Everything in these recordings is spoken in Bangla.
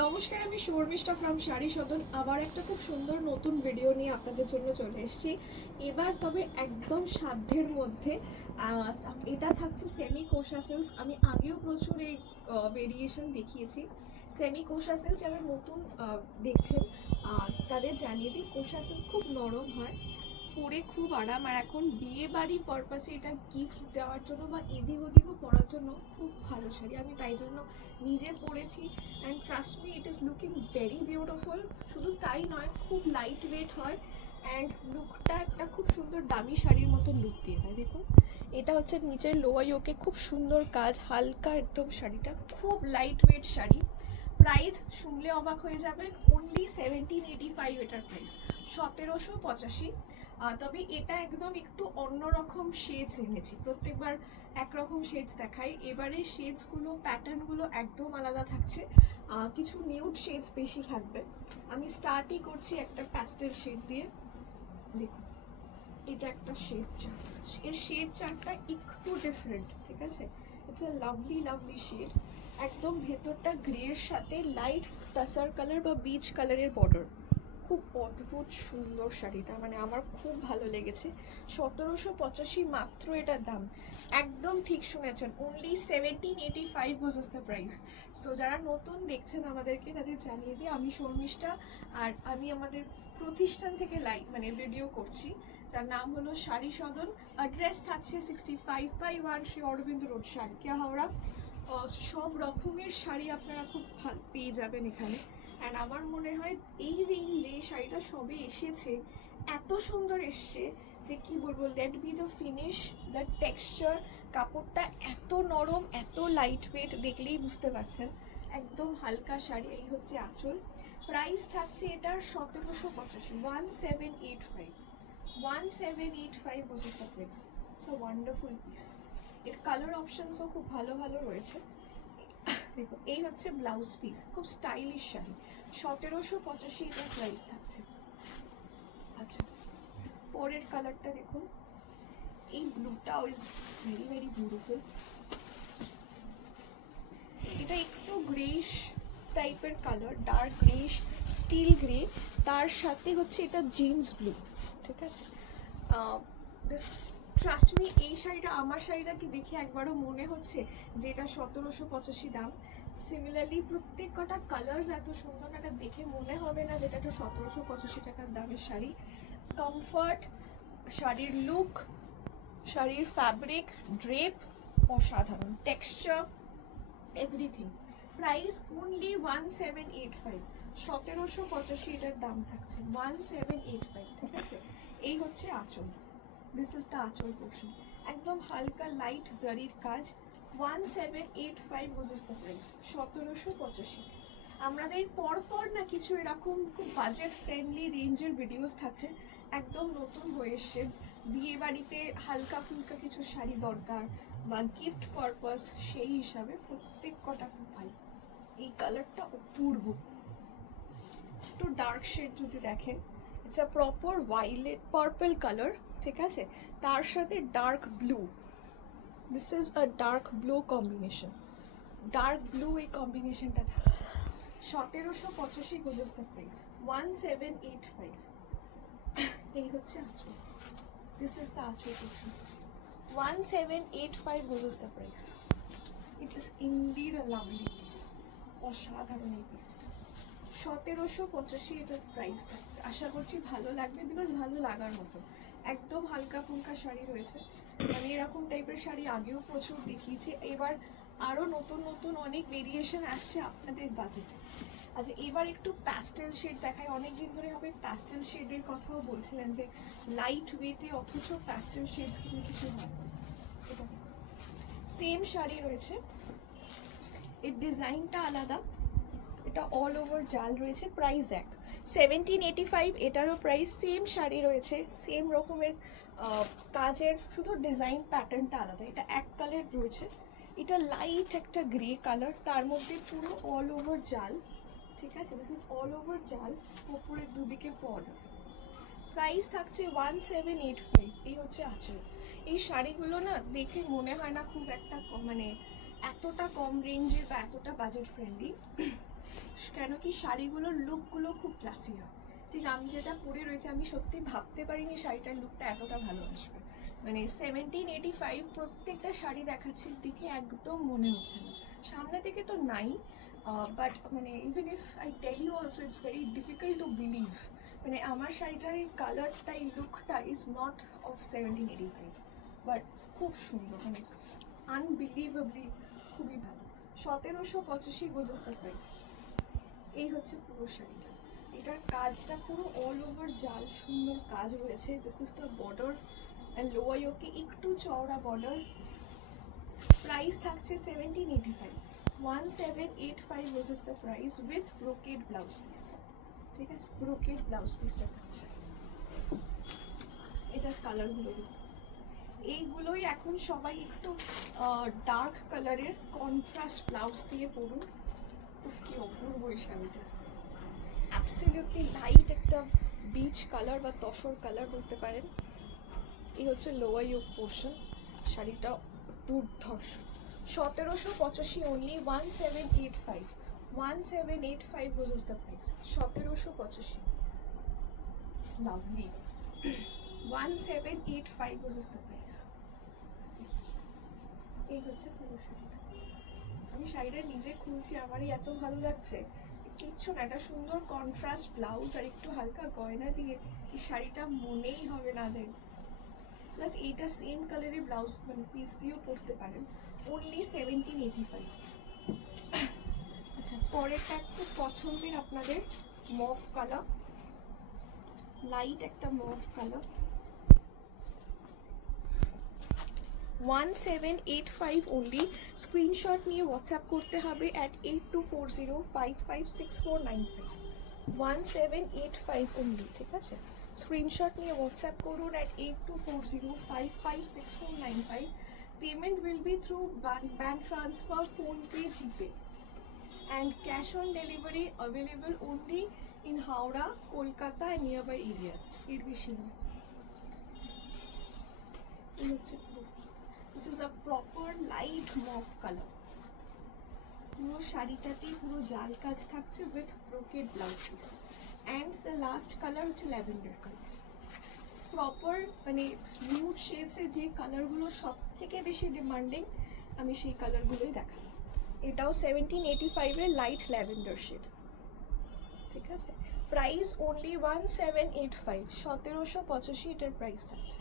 নমস্কার, আমি শর্মিষ্ঠা ফ্রম শাড়ি সদন। আবার একটা খুব সুন্দর নতুন ভিডিও নিয়ে আপনাদের জন্য চলে এসেছি। এবার তবে একদম সাধ্যের মধ্যে এটা থাকছে সেমি কোষা সিল্ক। আমি আগেও প্রচুর এই ভেরিয়েশন দেখিয়েছি। সেমি কোষা সিল্ক যারা নতুন দেখছেন তাদের জানিয়ে দিই, কোষা সিল্ক খুব নরম হয়, পরে খুব আরাম। আর এখন বিয়ে বাড়ি পারপাসে এটা গিফট দেওয়ার জন্য বা এদিক ওদিকও পরার জন্য খুব ভালো শাড়ি। আমি তাই জন্য নিজে পরেছি and trust me, it is looking very beautiful. শুধু তাই নয়, খুব লাইট ওয়েট হয় অ্যান্ড লুকটা একটা খুব সুন্দর দামি শাড়ির মতো লুক দিয়ে দেয়। দেখুন, এটা হচ্ছে নিচের লোয়ার ইয়োকে খুব সুন্দর কাজ, হালকা একদম শাড়িটা, খুব লাইট ওয়েট শাড়ি। প্রাইস শুনলে অবাক হয়ে যাবেন, অনলি 1785 এটার প্রাইস, 1785। তবে এটা একদম একটু অন্যরকম শেডস এনেছি, প্রত্যেকবার একরকম শেডস দেখাই, এবারে শেডসগুলো প্যাটার্নগুলো একদম আলাদা থাকছে, কিছু নিউড শেডস বেশি থাকবে। আমি স্টার্টই করছি একটা প্যাস্টেল শেড দিয়ে। দেখুন, এটা একটা শেড চার্ট, এর শেড চার্টটা একটু ডিফারেন্ট, ঠিক আছে? It's a lovely lovely shade. একদম ভেতরটা গ্রের সাথে লাইট তাসার কালার বা বিচ কালারের বর্ডার, খুব অদ্ভুত সুন্দর শাড়িটা, মানে আমার খুব ভালো লেগেছে। 1785 মাত্র এটার দাম, একদম ঠিক শুনেছেন, only 1785 was the price. So যারা নতুন দেখছেন আমাদেরকে, তাদের জানিয়ে দিই আমি শর্মিষ্ঠা, আর আমি আমাদের প্রতিষ্ঠান থেকে মানে ভিডিও করছি, যার নাম হলো শাড়ি সদন। অ্যাড্রেস থাকছে 65/1 শ্রী অরবিন্দ রোড, সারকিয়া, হাওড়া। সব রকমের শাড়ি আপনারা খুব পেয়ে যাবেন এখানে। অ্যান্ড আমার মনে হয় এই রেঞ্জে এই শাড়িটা সবে এসেছে, এত সুন্দর এসছে যে কি বলবো, let be the finish, the texture, কাপড়টা এত নরম, এত লাইট ওয়েট, দেখলেই বুঝতে পারছেন একদম হালকা শাড়ি। এই হচ্ছে আঁচল। প্রাইস থাকছে এটার 1785, 1785, 1785 বসে the price. It's a wonderful piece. এর কালার অপশনসও খুব ভালো ভালো রয়েছে। দেখো, এই হচ্ছে ব্লাউজ পিস, খুব স্টাইলিশ শাড়ি, 1785 এটার প্রাইস থাকছে। আচ্ছা, পরের কালারটা দেখুন, এই ব্লুটাও ইজ ভেরি ভেরি বিউটিফুল। এটা একটু গ্রেইশ টাইপের colour, dark greyish, still grey, তার সাথে হচ্ছে এটা জিন্স ব্লু, ঠিক আছে? দিস, ট্রাস্ট মি, এই শাড়িটা, আমার শাড়িটাকে দেখে একবারও মনে হচ্ছে যে এটা 1785 দাম। সিমিলারলি প্রত্যেক কটা কালার্স এত সুন্দর, এটা দেখে মনে হবে না যেটা একটা 1785 টাকার দামের শাড়ি। কমফর্ট, শাড়ির লুক, শাড়ির ফ্যাব্রিক, ড্রেপ অসাধারণ, টেক্সচার, এভরিথিং। প্রাইস অনলি 1785, 1785 এটার দাম থাকছে, 1785, ঠিক আছে? এই হচ্ছে আঁচল, দিস ইজ দ্য আঁচল পোর্শন, একদম হালকা লাইট জারির কাজ, 1785 ওয়াজ দ্য প্রাইস, 1785। আমাদের পরপর না কিছু এরকম খুব বাজেট ফ্রেন্ডলি রেঞ্জের ভিডিওস থাকছে, একদম নতুন হয়ে এসছে। বিয়ে বাড়িতে হালকা ফুলকা কিছু শাড়ি দরকার বা গিফট পারপাস, সেই হিসাবে প্রত্যেক কটা খুব ভালো। এই কালারটা অপূর্ব, একটু ডার্ক শেড যদি দেখেন, it's a proper violet purple colour, ঠিক আছে? তার সাথে dark blue, this is a dark blue combination, dark blue এই কম্বিনেশনটা থাকছে, 1785 গোজেস দ্য প্রাইস, 1785। এই হচ্ছে আঁচল, দিস ইজ দ্য আঁচল portion, 1785 goes the price. It is indeed a lovely piece, অসাধারণ এই পিসটা, 1785 এটার প্রাইস থাকছে। আশা করছি ভালো লাগবে, বিকজ ভালো লাগার মতো, একদম হালকা ফুলকা শাড়ি রয়েছে। আমি এরকম টাইপের শাড়ি আগেও প্রচুর দেখিয়েছি, এবার আরও নতুন নতুন অনেক ভেরিয়েশন আসছে আপনাদের বাজেটে। আচ্ছা, এবার একটু প্যাস্টেল শেড দেখায়, অনেকদিন ধরে হবে প্যাস্টেল শেডের কথাও বলছিলেন যে লাইট ওয়েটে অথচ প্যাস্টেল শেডস কিছু কিছু হয়। এটা সেম শাড়ি রয়েছে, এর ডিজাইনটা আলাদা, এটা অল ওভার জাল রয়েছে, প্রাইস এক, 1785, এটারও প্রাইস সেম, শাড়ি রয়েছে সেম রকমের কাজের, শুধু ডিজাইন প্যাটার্নটা আলাদা। এটা এক কালার রয়েছে, এটা লাইট একটা গ্রে কালার, তার মধ্যে পুরো অল ওভার জাল, ঠিক আছে? দিস ইজ অল ওভার জাল, উপরের দুদিকে বর্ডার। প্রাইস থাকছে 1785। এই হচ্ছে আঁচল। এই শাড়িগুলো না দেখে মনে হয় না খুব একটা মানে এতটা কম রেঞ্জের বা এতটা বাজেট ফ্রেন্ডলি, কেন কেন কি শাড়িগুলোর লুকগুলো খুব ক্লাসি হয়। ঠিক আমি যেটা পরে রয়েছে, আমি সত্যি ভাবতে পারিনি শাড়িটার লুকটা এতটা ভালো আসবে। মানে 1785 প্রত্যেকটা শাড়ি দেখাচ্ছি, দেখে একদম মনে হচ্ছে না, সামনে থেকে তো নাই, বাট মানে even if I tell you also it's very difficult to believe. মানে আমার শাড়িটার এই কালারটা, এই লুকটা ইজ নট অফ 1785, বাট খুব সুন্দর, মানে আনবিলিভেবলি খুবই ভালো। 1785 গোজেস দ্য প্রাইস। এই হচ্ছে পুরো শাড়িটা, এটার কাজটা পুরো অল ওভার জাল সুন্দর কাজ রয়েছে। This is the border and lower yoke একটু চওড়া বর্ডার। প্রাইস থাকছে 1785, 1785 goes the price with brocade blouse piece. ঠিক আছে, ব্রোকেড ব্লাউজ পিসটা থাকছে। এটার কালারগুলো এইগুলোই এখন সবাই একটু ডার্ক কালারের কন্ট্রাস্ট ব্লাউজ দিয়ে পরুন। কি অপূর্ব এই শাড়িটা, অ্যাবসলিউটলি লাইট একটা বিচ কালার বা তসর কালার বলতে পারেন। এই হচ্ছে লোয়ার ইয়োক পোর্শন, শাড়িটা দুর্ধর্ষ। 1785 only, 1785, 1785 goes the price. 1785, it's lovely. 1785 goes the price. এই হচ্ছে পুরো শাড়িটা। আমি শাড়িটা নিজে খুলছি, আমারই এত ভালো লাগছে, কিচ্ছু না, একটা সুন্দর কন্ট্রাস্ট ব্লাউজ আর একটু হালকা গয়না দিয়ে এই শাড়িটা মনেই হবে না যায়। প্লাস এইটা সেম কালারের ব্লাউজ মানে পিস দিয়েও পরতে পারেন, অনলি 1785। আচ্ছা, পরেরটা একটু পছন্দের আপনাদের, মভ কালার, লাইট একটা মভ কালার। 1785 অনলি। স্ক্রিনশট নিয়ে হোয়াটসঅ্যাপ করতে হবে অ্যাট 8240556495। 1785 অনলি, ঠিক আছে। স্ক্রিনশট নিয়ে হোয়াটসঅ্যাপ করুন at 8240556495। Payment will be through bank transfer, PhonePe, GPay, and cash on delivery available only in Howrah, Kolkata and nearby areas, এর বেশি নয়। এই হচ্ছে this is a proper light mauve colour. পুরো শাড়িটাতেই পুরো জাল কাজ থাকছে with brocade blouse piece. And the last colour হচ্ছে ল্যাভেন্ডার কালার। প্রপার মানে নিউড শেডসের যে কালারগুলো সব থেকে বেশি ডিমান্ডিং, আমি সেই কালারগুলোই দেখাবো। এটাও 1785-এর লাইট ল্যাভেন্ডার শেড, ঠিক আছে। প্রাইস অনলি 1785, 1785 এটার প্রাইস থাকছে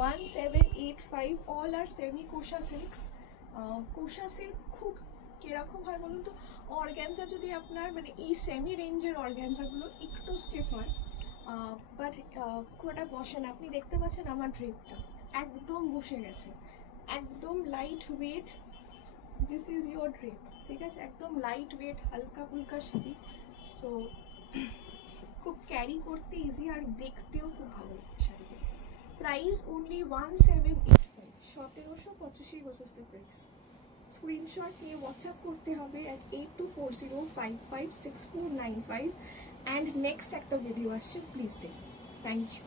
1785। অল আর সেমি কোষা সিল্কস। কোষা সিল্ক খুব কিরকম হয় বলুন তো, অর্গ্যানজা যদি আপনার মানে এই সেমি রেঞ্জের অর্গ্যানজাগুলো একটু স্টিফ হয়, বাট খুব একটা বসে না। আপনি দেখতে পাচ্ছেন আমার ড্রেপটা একদম বসে গেছে, একদম light weight. This is your drape, ঠিক আছে, একদম লাইট ওয়েট হালকা ফুলকা শাড়ি। সো খুব ক্যারি করতে ইজি আর দেখতেও খুব ভালো লাগে শাড়িগুলো। Price only 1785, 1785 goes the price. Screenshot নিয়ে হোয়াটসঅ্যাপ করতে হবে অ্যাট 8240556495। অ্যান্ড নেক্সট একটা ভিডিও আসছে, প্লিজ দেখুন। Thank you.